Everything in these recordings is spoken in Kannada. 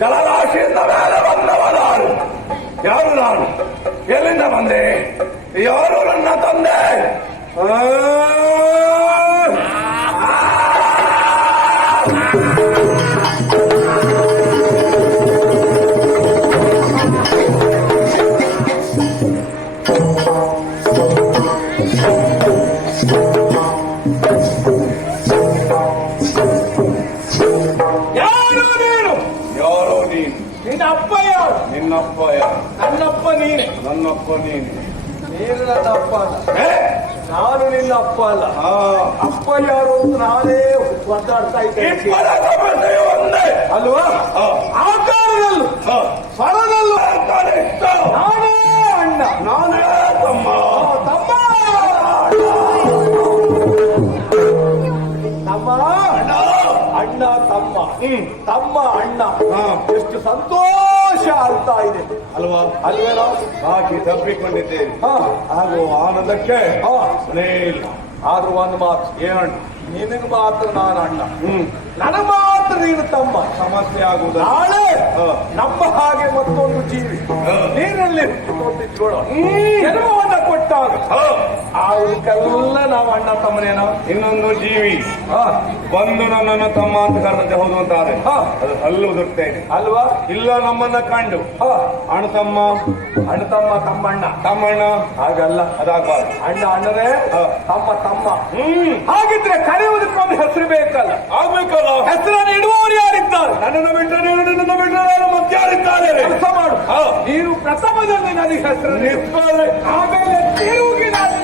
ಜಲರಾಶಿಯಿಂದ ಮೇಲೆ ಬಂದವನಾರು ಯಾರು? ನಾನು ಎಲ್ಲಿಂದ ಬಂದೆ? ಯಾರು ನನ್ನ ತಂದೆ? ನಿನ್ನಪ್ಪ ಯಾರು? ನನ್ನಪ್ಪ ನೀನೆ. ನನ್ನಪ್ಪ ನೀನೆ. ನೀನು ನನ್ನ ಅಪ್ಪ ಅಲ್ಲ, ನಾನು ನಿನ್ನ ಅಪ್ಪ ಅಲ್ಲ. ಅಪ್ಪ ಯಾರು ಅಂತ ನಾನೇ ಒದ್ದಾಡ್ತಾ ಇದ್ದೇನೆ ಅಲ್ವಾ? ಆಕಾರದಲ್ಲೂ ಸ್ವರದಲ್ಲೂ ನಾನೇ ಅಣ್ಣ, ನಾನೇ ತಮ್ಮ. ತಮ್ಮ ತಮ್ಮ ಅಣ್ಣ ತಮ್ಮ ತಮ್ಮ ಅಣ್ಣ, ಎಷ್ಟು ಸಂತೋಷ ಆಗ್ತಾ ಇದೆ ಅಲ್ವಾ? ಅಲ್ವೇನೋ? ಹಾಕಿ ತಪ್ಪಿಕೊಂಡಿದ್ದೇನೆ. ಹಾಗೂ ಆನಂದಕ್ಕೆ ಮನೇ ಇಲ್ಲ. ಆದ್ರೂ ಒಂದು ಮಾತು, ಏನು? ನಿನಗೆ ಮಾತ್ರ ನಾನು ಅಣ್ಣ, ನನಗೆ ಮಾತ್ರ ನೀನು ತಮ್ಮ. ಸಮಸ್ಯೆ ಆಗುವುದು ನಾಳೆ ನಮ್ಮ ಹಾಗೆ ಮತ್ತೊಂದು ಜೀವಿ ನೀರಲ್ಲಿ ಜನ್ಮವನ್ನ ಕೊಟ್ಟಾಗ ಇದಕ್ಕೆಲ್ಲ ನಾವು ಅಣ್ಣ ತಮ್ಮನೇನೋ. ಇನ್ನೊಂದು ಜೀವಿ ಬಂದು ನನ್ನನ್ನು ತಮ್ಮ ಅಂತ ಕರೆದಂತೆ ಹೌದು ಅಂತಾರೆ, ಅದು ಅಲ್ಲೂ ದುಡ್ತೇನೆ ಅಲ್ವಾ? ಇಲ್ಲ ನಮ್ಮನ್ನ ಕಂಡು ಅಣ್ಣ ತಮ್ಮ, ಅಣ್ಣ ತಮ್ಮ, ತಮ್ಮಣ್ಣ, ತಮ್ಮಣ್ಣ ಹಾಗಲ್ಲ. ಅದಾಗಬಾರ್ದು. ಅಣ್ಣ ಅಣ್ಣನೇ, ತಮ್ಮ ತಮ್ಮ. ಹಾಗಿದ್ರೆ ಕರೆಯುವುದಕ್ಕೊಂದು ಹೆಸರು ಬೇಕಲ್ಲ? ಆಗ್ಬೇಕಲ್ಲ. ಹೆಸರನ್ನು ಇಡುವವರು ಯಾರಿದ್ದಾರೆ? ನನ್ನನ್ನು ಬಿಟ್ಟರೆ ನಿನ್ನನ್ನು ಬಿಟ್ಟರೆ ಮತ್ತೆ ಯಾರಿದ್ದಾರೆ? ಕೆಲಸ ಮಾಡು, ನೀವು ಪ್ರಥಮದಲ್ಲಿ ನನಗೆ ಹೆಸರು ನಿತ್ತಾರೆ. ಆಮೇಲೆ ತಿರುಗಿ ನಾನು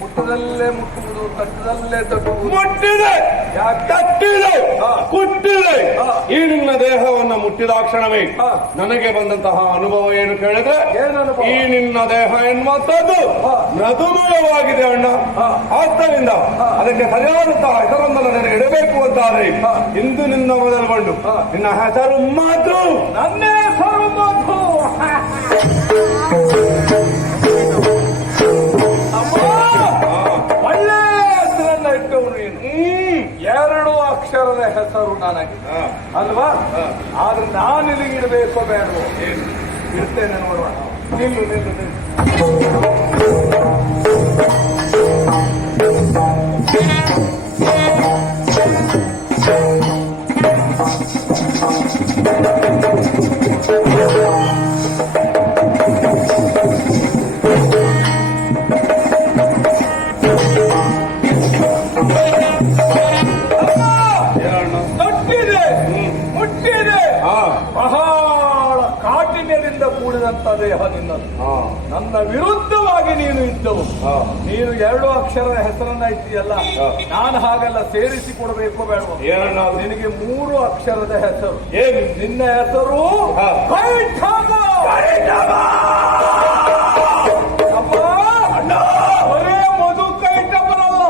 ಮುಟ್ಟದಲ್ಲೇ ಮುಟ್ಟುವುದು, ತಟ್ಟದಲ್ಲೇ ತಟ್ಟುವುದು. ಮುಟ್ಟಿದೆ, ತಟ್ಟಿದೆ, ಕುಟ್ಟಿದೆ. ಈ ನಿನ್ನ ದೇಹವನ್ನು ಮುಟ್ಟಿದ ಕ್ಷಣವೇ ನನಗೆ ಬಂದಂತಹ ಅನುಭವ ಏನು ಕೇಳಿದ್ರೆ, ಈ ನಿನ್ನ ದೇಹ ಎನ್ನುವಂಥದ್ದು ಮೃದುಮಯವಾಗಿದೆ ಅಣ್ಣ. ಆದ್ದರಿಂದ ಅದಕ್ಕೆ ಸರಿಯಾದಂತಹ ಹೆಸರನ್ನು ನನಗೆ ಇಡಬೇಕು ಅಂತಾರೆ. ಇಂದು ನಿನ್ನ ಮೊದಲುಗೊಂಡು ನಿನ್ನ ಹೆಸರು ಮಾತು. ನನ್ನ ಹೆಸರು ಮಾತು. ಒಳ್ಳೆ ಹೆಸರನ್ನ ಇಟ್ಟವನು ನೀನು. 2 ಅಕ್ಷರದ ಹೆಸರು ನನಗೆ ಅಲ್ವಾ? ಆದ್ರೆ ನಾನು ಇಲ್ಲಿಗೆ ಇಡಬೇಕೋ ಬೇಡವೋ? ಇಡ್ತೇನೆ, ನೋಡೋಣ. ನಿಲ್ಲು ನಿಲ್ಲು ನಿಲ್ಲು. ಬಹಳ ಕಾಠಿಣ್ಯದಿಂದ ಕೂಡಿದಂತ ದೇಹ ನಿನ್ನದು. ನನ್ನ ವಿರುದ್ಧವಾಗಿ ನೀನು ಇದ್ದವು. ನೀನು 2 ಅಕ್ಷರದ ಹೆಸರನ್ನ ಇದ್ದೀಯಲ್ಲ, ನಾನು ಹಾಗೆಲ್ಲ ಸೇರಿಸಿ ಕೊಡಬೇಕು ಬೇಡವೋ? ನಿನಗೆ 3 ಅಕ್ಷರದ ಹೆಸರು. ನಿನ್ನ ಹೆಸರು ಒರೇ ಮಧು ಕೈಟಬರಲ್ಲ.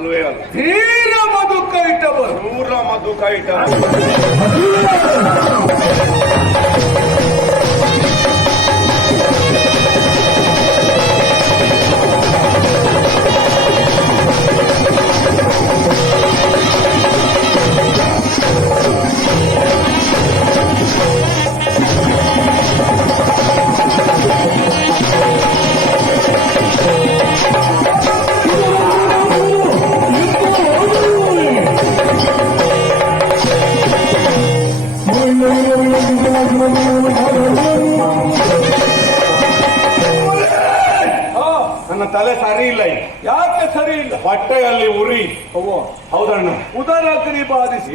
ಅಲ್ವೇ ಅಲ್ಲ. ಧೀರ ಮಧುಕೈಟವರು. ನೂರ ಮಧುಕೈಟ. ನನ್ನ ತಲೆ ಸರಿ ಇಲ್ಲ ಈಗ. ಯಾಕೆ ಸರಿ ಇಲ್ಲ? ಬಟ್ಟೆಯಲ್ಲಿ ಉರಿ. ಹೌದಣ್ಣ. ಉದರಾಗ್ನಿ ಬಾಧಿಸಿ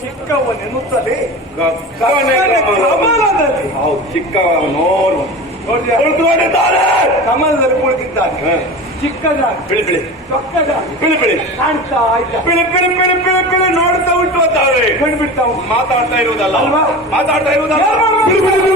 ಚಿಕ್ಕವನೆನ್ನುತ್ತದೆ ಕಮಲದಲ್ಲಿ. ಹೌದು, ಚಿಕ್ಕ ನೋಡು ಕಮಲದಲ್ಲಿ ಕುಳಿತಿದ್ದಾನೆ. ಚಿಕ್ಕದಾಗಿ ಬಿಳಿ ಬಿಳಿ ಚೊಕ್ಕದಾಗಿ ಬಿಳಿ ಬಿಳಿ ಕಾಣ್ತಾ ಆಯ್ತಾ ಬಿಳಿ ಬಿಳಿ ಬಿಳಿ ಬಿಳಿ ಬಿಳಿ ನೋಡ್ತಾ ಉಂಟು ಅಂತಾವೆ. ಕಂಡುಬಿಡ್ತಾವ. ಮಾತಾಡ್ತಾ ಇರುವುದಲ್ಲ ಅಲ್ವಾ? ಮಾತಾಡ್ತಾ ಇರುವುದಲ್ಲ. ಬಿಳಿ ಬಿಳಿ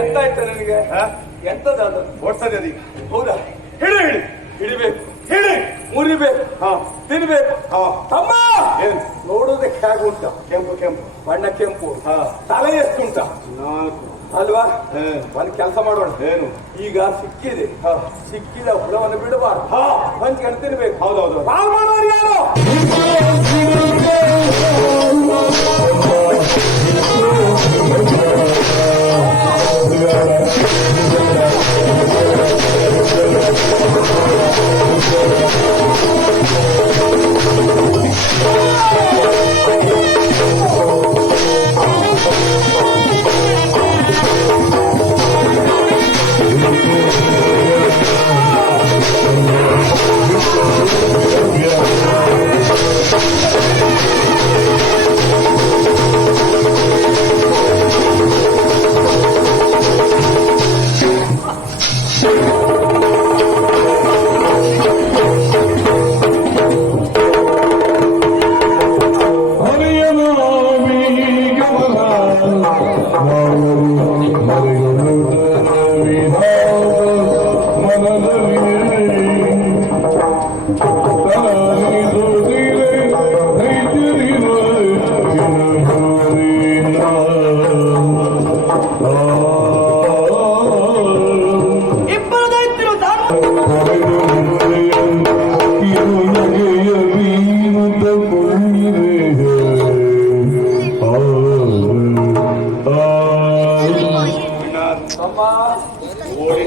ಎಂತಾಯ್ತು ನನಗೆ? ಎಂತದ ಓಡ್ತದೆ ಅದೀಗ. ಹೌದಾ? ಹಿಡಿ ಹಿಡಿ ಹಿಡಿಬೇಕು, ಹಿಡಿ ಮುರಿಬೇಕು, ತಿನ್ಬೇಕು. ತಮ್ಮ ಏನು ನೋಡೋದಕ್ಕೆ ಹೇಗುಂಟ? ಕೆಂಪು ಕೆಂಪು ಬಣ್ಣ ಕೆಂಪು. ತಲೆ ಎಷ್ಟುಂಟ? 4. ಅಲ್ವಾ? ಒಂದು ಕೆಲಸ ಮಾಡೋಣ. ಏನು? ಈಗ ಸಿಕ್ಕಿದೆ, ಸಿಕ್ಕಿದ ಹುಳವನ್ನು ಬಿಡಬಾರ್ದು. ಹಂಚ್ಕೊಂಡು ತಿನ್ಬೇಕು. ಹೌದೌದು. ಹಾಳು ಮಾಡೋರು ಯಾರು?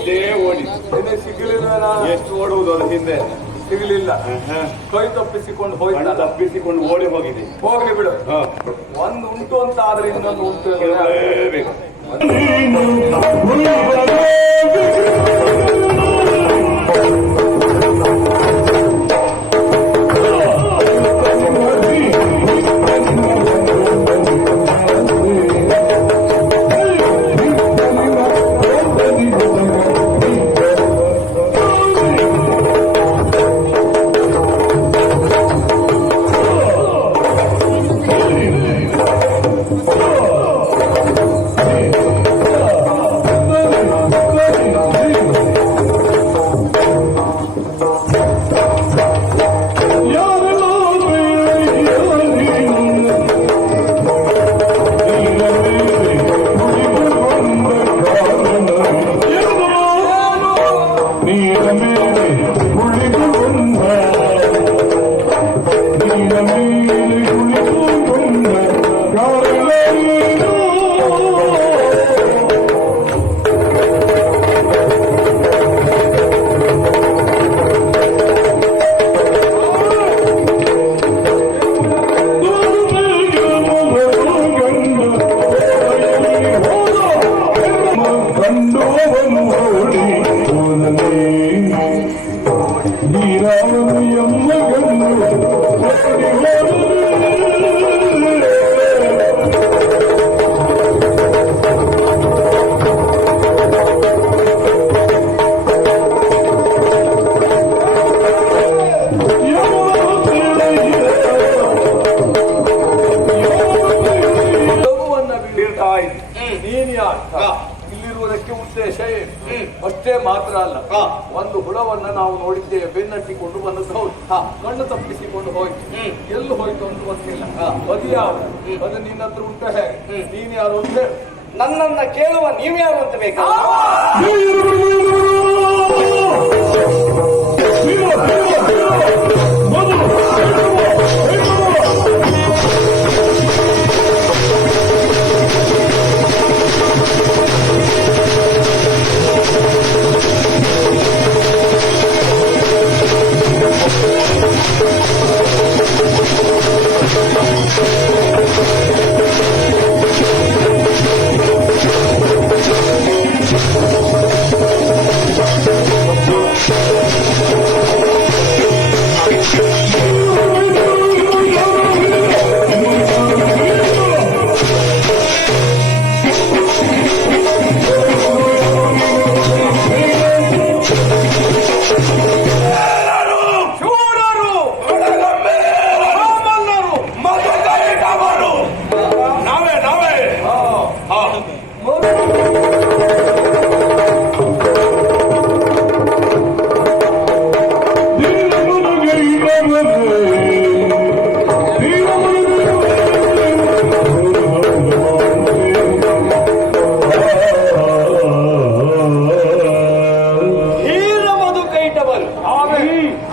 ಎಲ್ಲೇ ಓಡಿ ನಿನ್ನೆ ಸಿಗಲಿಲ್ವೇನಾ? ಎಷ್ಟು ಓಡುವುದು ಅದ್ರ ಹಿಂದೆ ಸಿಗಲಿಲ್ಲ, ಕೈ ತಪ್ಪಿಸಿಕೊಂಡು ಹೋಯ್ತು. ತಪ್ಪಿಸಿಕೊಂಡು ಓಡಿ ಹೋಗಿದೆ. ಹೋಗ್ಲಿ ಬಿಡು. ಹ. ಒಂದು ಉಂಟು ಅಂತ ಆದ್ರೆ ಇನ್ನೊಂದು ಉಂಟು. ಇರಲೇಬೇಕು. ಇಲ್ಲಿರುವುದಕ್ಕೆ ಉದ್ದೇಶ ಏನು? ಅಷ್ಟೇ ಮಾತ್ರ ಅಲ್ಲ, ಒಂದು ಹುಳವನ್ನ ನಾವು ನೋಡಿದ್ದೇವೆ, ಬೆನ್ನಟ್ಟಿಕೊಂಡು ಬಂದದ್ದು ಹೌದು. ಕಣ್ಣು ತಪ್ಪಿಸಿಕೊಂಡು ಹೋಯ್ತು. ಎಲ್ಲಿ ಹೋಯ್ತು ಅಂತ ಗೊತ್ತಿಲ್ಲ. ಅದು ಯಾವುದು? ಅದು ನಿನ್ನ ಹತ್ರ ಉಂಟ ಹೇಗೆ? ನೀನ್ ಯಾರು ಅಂತ ಹೇಳು. ನನ್ನನ್ನ ಕೇಳುವ ನೀವ್ಯಾರು ಅಂತ ಬೇಕಾ?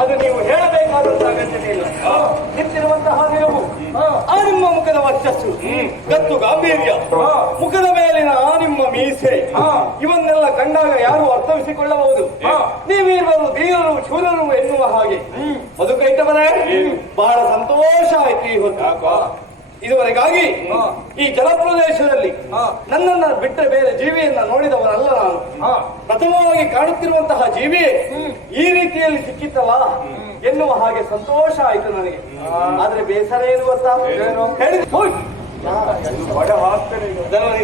ಅದು ನೀವು ಹೇಳಬೇಕಾದಂತಹ ಅಗತ್ಯತೆ ಇಲ್ಲ. ನಿಂತಿರುವಂತಹ ನೀವು ಆ ನಿಮ್ಮ ಮುಖದ ವರ್ಚಸ್ಸು, ಗತ್ತು ಗಾಂಭೀರ್ಯ, ಮುಖದ ಮೇಲಿನ ಆ ನಿಮ್ಮ ಮೀಸೆ, ಇವನ್ನೆಲ್ಲ ಕಂಡಾಗ ಯಾರು ಅರ್ಥವಿಸಿಕೊಳ್ಳಬಹುದು. ನೀವಿರುವರು ಧೀರರು ಶೂರರು ಎನ್ನುವ ಹಾಗೆ. ಮಧುಕೈಟವರೇ, ಬಹಳ ಸಂತೋಷ ಆಯ್ತು ಈ ಹೊತ್ತು. ಇದುವರೆಗಾಗಿ ಈ ಜಲಪ್ರದೇಶದಲ್ಲಿ ನನ್ನನ್ನ ಬಿಟ್ಟರೆ ಬೇರೆ ಜೀವಿಯನ್ನ ನೋಡಿದವರಲ್ಲ ನಾನು. ಪ್ರಥಮವಾಗಿ ಕಾಣುತ್ತಿರುವಂತಹ ಜೀವಿಯೇ ಈ ರೀತಿಯಲ್ಲಿ ಸಿಕ್ಕಿತ್ತಲ್ಲ ಎನ್ನುವ ಹಾಗೆ ಸಂತೋಷ ಆಯ್ತು ನನಗೆ. ಆದ್ರೆ ಬೇಸರ ಏನು ಗೊತ್ತಾ?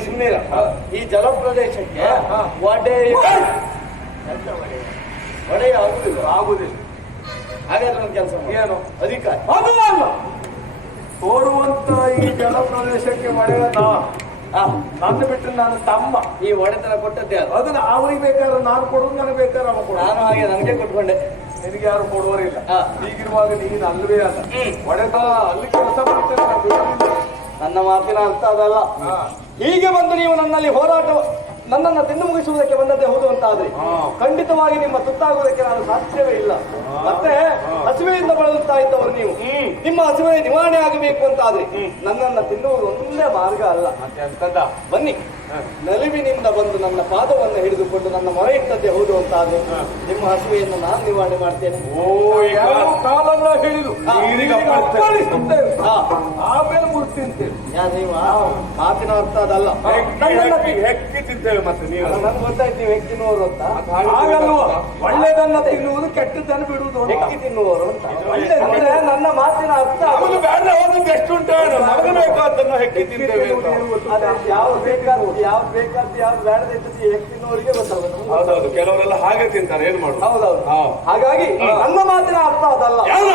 ಸುಮ್ಮನೆ ಈ ಜಲಪ್ರದೇಶಕ್ಕೆ ಒಡೆಯ ಆಗುದಿಲ್ಲ. ಹಾಗಾದ್ರೆ ಒಂದು ಕೆಲಸ ಏನು ಅಧಿಕಾರ ತೋರುವಂತ ಈ ಜಲಪ್ರದೇಶಕ್ಕೆ ಒಡೆಯದ ನನ್ನ ಬಿಟ್ಟರೆ ನಾನು ತಮ್ಮ. ಈ ಒಡೆತನ ಕೊಟ್ಟದ್ದೇ ಅದನ್ನ ಅವರಿಗೆ ಬೇಕಾದ್ರೆ ನಾನು ಕೊಡುದು, ನನಗೆ ಬೇಕಾದ್ರೆ ಅವ ಕೊಡು. ನಾನು ಹಾಗೆ ನನಗೆ ಕೊಟ್ಕೊಂಡೆ. ನಿನಗೆ ಯಾರು ಕೊಡುವರಿಲ್ಲ. ಹೀಗಿರುವಾಗ ನೀನು ಅಲ್ವೇ ಅಲ್ಲ ಒಡೆದ ಅಲ್ಲಿ ಕೆಲಸ ಮಾಡ್ತೇನೆ. ನನ್ನ ಮಾತಿನ ಅರ್ಥ ಅದಲ್ಲ. ಹೀಗೆ ಬಂದು ನೀವು ನನ್ನಲ್ಲಿ ಹೋರಾಟ ನನ್ನನ್ನು ತಿಂದು ಮುಗಿಸುವುದಕ್ಕೆ ಬಂದದ್ದೇ ಹೌದು ಅಂತ ಆದ್ರೆ ಖಂಡಿತವಾಗಿ ನಿಮ್ಮ ತುತ್ತಾಗುವುದಕ್ಕೆ ನಾನು ಸಾಧ್ಯವೇ ಇಲ್ಲ. ಮತ್ತೆ ಹಸಿವೆಯಿಂದ ಬಳಲುತ್ತಾ ಇದ್ದವರು ನೀವು, ನಿಮ್ಮ ಹಸಿವೆ ನಿವಾರಣೆ ಆಗಬೇಕು ಅಂತ ಆದ್ರೆ ನನ್ನನ್ನ ತಿನ್ನುವುದು ಒಂದೇ ಮಾರ್ಗ ಅಲ್ಲ. ಎಂತದ ಬನ್ನಿ ನಲಿವಿನಿಂದ ಬಂದು ನನ್ನ ಪಾದವನ್ನು ಹಿಡಿದುಕೊಂಡು ನನ್ನ ಮೊರೆ ಇಟ್ಟದ್ದೇ ಹೌದು ಅಂತ ಆದ್ರೆ ನಿಮ್ಮ ಹಸುವೆಯನ್ನು ನಾನು ನಿವಾರಣೆ ಮಾಡ್ತೇನೆ. ಓ ಈಗ ಕಾಲನ್ನ ಹಿಡಿದು ಈಗ ಅಪ್ಪಳಿಸುತ್ತೇವೆ. ಹಾ, ಆಮೇಲೆ ಮುಟ್ತಿಂತೇವೆ. ಯಾರು ನೀವು ಮಾತಿನ ಅರ್ಥ ಅದಲ್ಲ. ಹೆಕ್ಕಿ ತಿಂತೇವೆ ಮತ್ತೆ ನೀವು. ನನ್ಗೆ ಗೊತ್ತಾಯ್ತು ನೀವು ಹೆಕ್ಕಿ ತಿನ್ನುವವರು ಅಂತ. ಹಾಗಲ್ವಾ, ಒಳ್ಳೆದನ್ನ ತಿನ್ನುವುದು ಕೆಟ್ಟದ್ದನ್ನು ಬಿಡುವುದು ಅಂತ. ಹೆಕ್ಕಿ ತಿನ್ನುವವರು ಅಂತ. ಅಂದ್ರೆ ನನ್ನ ಮಾತಿನ ಅರ್ಥ ನಮಗೆ ಬೇಡ ಹೋದದ್ದು ಎಷ್ಟು ಉಂಟು ನಮಗೆ ಬೇಕಾದನ್ನು ಹೆಕ್ಕಿ ತಿಂತೇವೆ ಅಂತ. ಅದೇ ಯಾವ್ದು ಬೇಕಾದ್ದು ಯಾವ್ದು ಬೇಡದ ಹೆಕ್ಕಿ ತಿನ್ನುವವರಿಗೆ ಗೊತ್ತಾಗುತ್ತೆ. ಹೌದೌದು, ಕೆಲವರೆಲ್ಲ ಹಾಗೆ ತಿಂತಾರೆ, ಏನ್ ಮಾಡುದು. ಹೌದೌದು. ಹಾ. ಹಾಗಾಗಿ ನನ್ನ ಮಾತಿನ ಅರ್ಥ ಅದಲ್ಲ. ಯಾರು?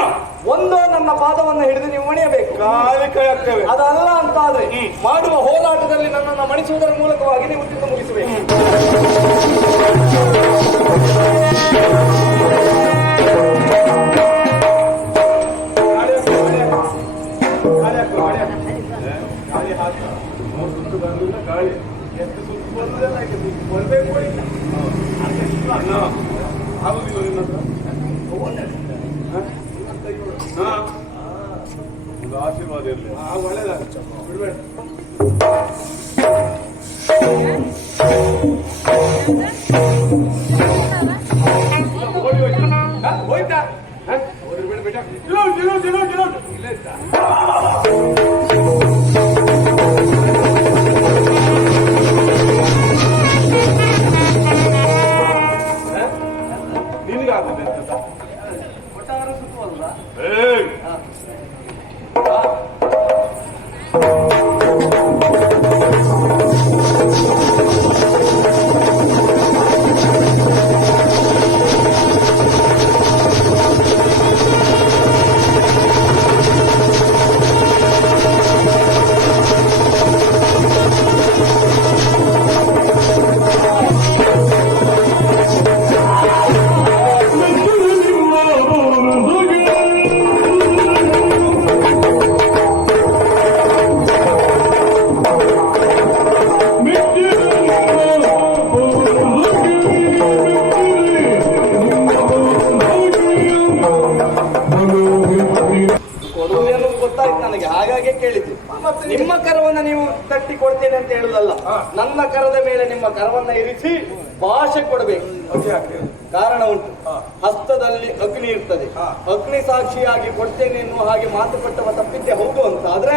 ಒಂದು ನನ್ನ ಪಾದವನ್ನು ಹಿಡಿದು ನೀವು ಮಣಿಯಬೇಕು. ಕಾಲಿ ಕೈ ಹಾಕ್ತೇವೆ. ಅದಲ್ಲ ಅಂತ ಆದ್ರೆ ಮಾಡುವ ಹೋರಾಟದಲ್ಲಿ ನನ್ನನ್ನು ಮಣಿಸುವುದರ ಮೂಲಕವಾಗಿ ನೀವು ತಿಂದು ಮುಗಿಸಬೇಕು. ಗಾಳಿ ಎಷ್ಟು ಸುತ್ತು ಬಂದದೆಲ್ಲ ಈಗ ಸುತ್ತು ಬರ್ಬೇಕು ಈಗ. ಆಗುದಿಲ್ಲ ನಿನ್ನ ಹತ್ರ? ಒಂದು ಆಶೀರ್ವಾದ ಇರಲಿ. ಒಳ್ಳೇದಾಗುತ್ತೆ, ಬಿಡ್ಬೇಡ. ಹೋಯ್ತಾ? ಬಿಡ್ಬೇಡ. ಇಲ್ಲೇ ಇತ್ತ. ಗೊತ್ತಾಯ್ತು ನನಗೆ, ಹಾಗಾಗಿ ಕೇಳಿದ್ದು. ನಿಮ್ಮ ಕರವನ್ನು ನೀವು ತಟ್ಟಿ ಕೊಡ್ತೇನೆ ಅಂತ ಹೇಳುದಲ್ಲ, ನನ್ನ ಕರದ ಮೇಲೆ ನಿಮ್ಮ ಕರವನ್ನ ಇರಿಸಿ ಭಾಷೆ ಕೊಡಬೇಕು. ಕಾರಣ ಉಂಟು. ಹಸ್ತದಲ್ಲಿ ಅಗ್ನಿ ಇರ್ತದೆ, ಅಗ್ನಿ ಸಾಕ್ಷಿಯಾಗಿ ಕೊಡ್ತೇನೆ ಎನ್ನುವ ಹಾಗೆ ಮಾತು ಕೊಟ್ಟವ ತಪ್ಪಿದ್ದೆ ಹೌದು ಅಂತ ಆದ್ರೆ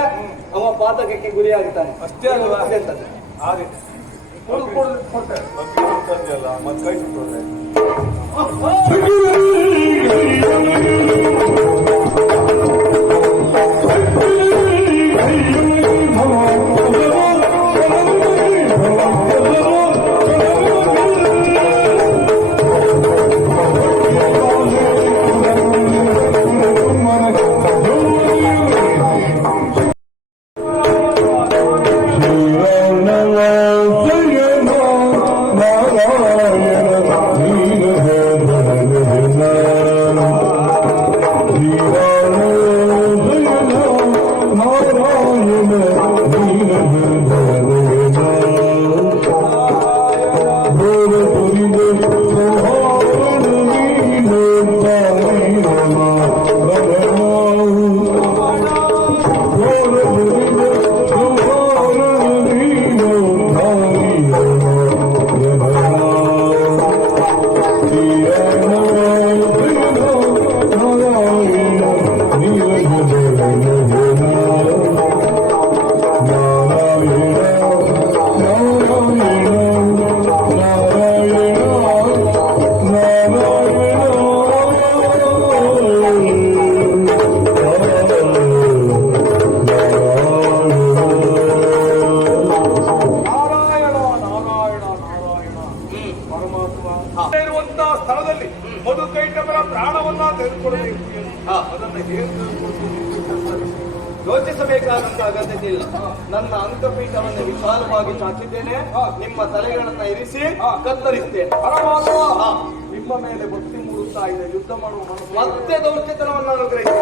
ಅವ ಪಾತಕಕ್ಕೆ ಗುರಿಯಾಗುತ್ತಾನೆ. ಅಷ್ಟೇ ಅಲ್ವಾ? ಹಾಗೆ ಮತ್ತೆ ಕೈ ಸುಟ್ಟೋದ್ರೆ ಇರುವಂತಹ ಸ್ಥಳದಲ್ಲಿ ಮಧುಕೈಟವರ ಪ್ರಾಣವನ್ನ ತೆಗೆದುಕೊಳ್ಳಬೇಕು. ಅದನ್ನು ಯೋಚಿಸಬೇಕಾದಂತ ಅಗತ್ಯತೆ ಇಲ್ಲ. ನನ್ನ ಅಂಕಪೀಠವನ್ನು ವಿಶಾಲವಾಗಿ ಚಾಚಿದ್ದೇನೆ, ನಿಮ್ಮ ತಲೆಗಳನ್ನ ಇರಿಸಿ ಕತ್ತರಿಸ್ತೇನೆ. ನಿಮ್ಮ ಮೇಲೆ ಭಕ್ತಿ ಮೂಡುತ್ತಾ ಇದೆ, ಯುದ್ಧ ಮಾಡುವ ಮನಸ್ಸು ಮತ್ತೆ ದೌರ್ಜನ್ಯವನ್ನು ಅನುಗ್ರಹಿಸಿ